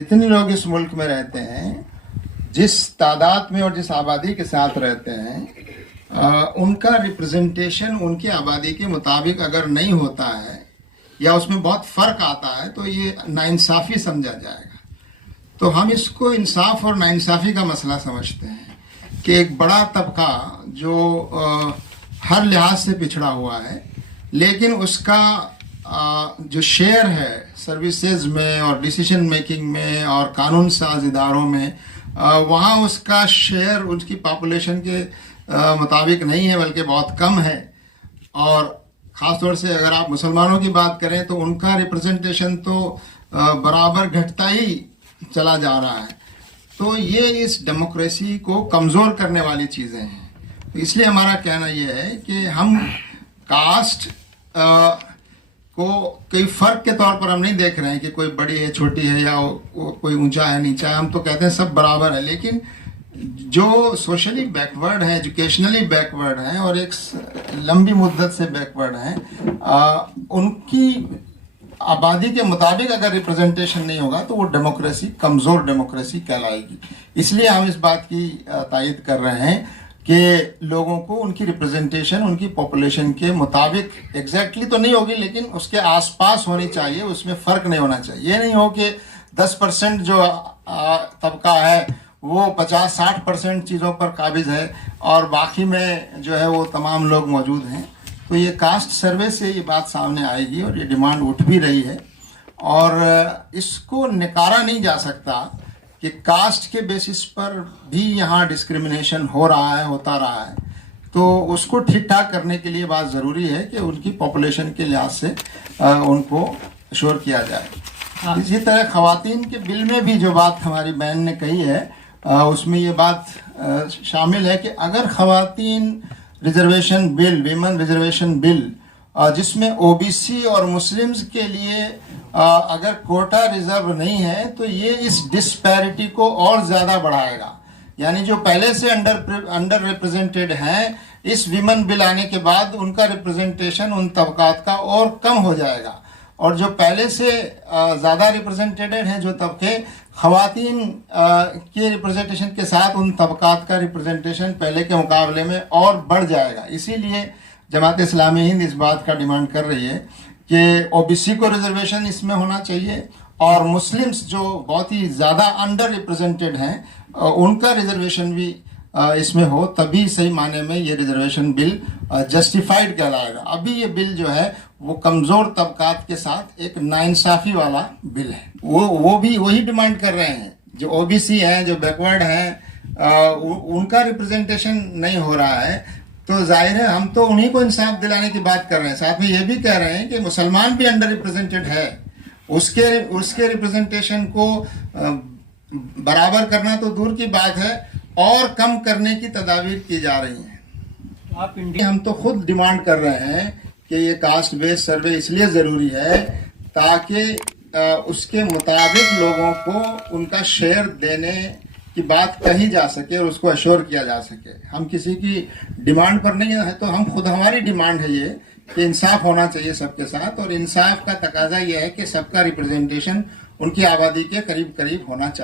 जितने लोग इस मुल्क में रहते हैं, जिस तादाद में और जिस आबादी के साथ रहते हैं, उनका रिप्रेजेंटेशन उनकी आबादी के मुताबिक अगर नहीं होता है या उसमें बहुत फ़र्क आता है तो ये नाइंसाफ़ी समझा जाएगा। तो हम इसको इंसाफ और नाइंसाफ़ी का मसला समझते हैं कि एक बड़ा तबका जो हर लिहाज से पिछड़ा हुआ है, लेकिन उसका जो शेयर है सर्विसेज में और डिसीजन मेकिंग में और कानून साज इदारों में, वहाँ उसका शेयर उसकी पॉपुलेशन के मुताबिक नहीं है, बल्कि बहुत कम है। और ख़ास तौर से अगर आप मुसलमानों की बात करें तो उनका रिप्रेजेंटेशन तो बराबर घटता ही चला जा रहा है। तो ये इस डेमोक्रेसी को कमज़ोर करने वाली चीज़ें हैं। तो इसलिए हमारा कहना ये है कि हम कास्ट को कोई फ़र्क के तौर पर हम नहीं देख रहे हैं कि कोई बड़ी है छोटी है या कोई ऊंचा है नीचा है। हम तो कहते हैं सब बराबर है। लेकिन जो सोशली बैकवर्ड हैं, एजुकेशनली बैकवर्ड हैं और एक लंबी मुद्दत से बैकवर्ड हैं, उनकी आबादी के मुताबिक अगर रिप्रेजेंटेशन नहीं होगा तो वो डेमोक्रेसी कमज़ोर डेमोक्रेसी कहलाएगी। इसलिए हम इस बात की तायद कर रहे हैं कि लोगों को उनकी रिप्रेजेंटेशन उनकी पॉपुलेशन के मुताबिक एग्जैक्टली तो नहीं होगी, लेकिन उसके आसपास होनी चाहिए, उसमें फ़र्क नहीं होना चाहिए। ये नहीं हो कि 10% जो तबका है वो 50-60% चीज़ों पर काबिज है और बाकी में जो है वो तमाम लोग मौजूद हैं। तो ये कास्ट सर्वे से ये बात सामने आएगी और ये डिमांड उठ भी रही है और इसको नकारा नहीं जा सकता कि कास्ट के बेसिस पर भी यहाँ डिस्क्रिमिनेशन हो रहा है, होता रहा है। तो उसको ठीक ठाक करने के लिए बात ज़रूरी है कि उनकी पॉपुलेशन के लिहाज से उनको श्योर किया जाए। इसी तरह ख़वातीन के बिल में भी जो बात हमारी बहन ने कही है, उसमें ये बात शामिल है कि अगर ख़वातीन reservation bill, women reservation bill, जिसमें ओबीसी और मुस्लिम्स के लिए अगर कोटा रिजर्व नहीं है तो ये इस डिस्पैरिटी को और ज़्यादा बढ़ाएगा। यानी जो पहले से अंडर रिप्रेजेंटेड हैं, इस विमेन बिल आने के बाद उनका रिप्रेजेंटेशन उन तबकात का और कम हो जाएगा। और जो पहले से ज़्यादा रिप्रेजेंटेड हैं जो तबके, ख़वातीन के रिप्रेजेंटेशन के साथ उन तबकात का रिप्रेजेंटेशन पहले के मुकाबले में और बढ़ जाएगा। इसीलिए जमात इस्लामी हिंद इस बात का डिमांड कर रही है कि ओबीसी को रिजर्वेशन इसमें होना चाहिए और मुस्लिम्स जो बहुत ही ज़्यादा अंडर रिप्रेजेंटेड हैं उनका रिजर्वेशन भी इसमें हो, तभी सही माने में ये रिजर्वेशन बिल जस्टिफाइड कहलाएगा। अभी ये बिल जो है वो कमज़ोर तबकात के साथ एक नाइंसाफ़ी वाला बिल है। वो भी वही डिमांड कर रहे हैं। जो ओबीसी हैं, जो बैकवर्ड हैं, उनका रिप्रेजेंटेशन नहीं हो रहा है, तो जाहिर है हम तो उन्हीं को इंसाफ दिलाने की बात कर रहे हैं। साथ में ये भी कह रहे हैं कि मुसलमान भी अंडर रिप्रेजेंटेड है, उसके रिप्रेजेंटेशन को बराबर करना तो दूर की बात है और कम करने की तदाबीर की जा रही हैं। हम तो खुद डिमांड कर रहे हैं कि ये कास्ट बेस्ड सर्वे इसलिए ज़रूरी है ताकि उसके मुताबिक लोगों को उनका शेयर देने की बात कही जा सके और उसको अश्योर किया जा सके। हम किसी की डिमांड पर नहीं है, तो हम खुद, हमारी डिमांड है ये कि इंसाफ होना चाहिए सबके साथ और इंसाफ का तकाजा ये है कि सबका रिप्रेजेंटेशन उनकी आबादी के करीब करीब होना चाहिए।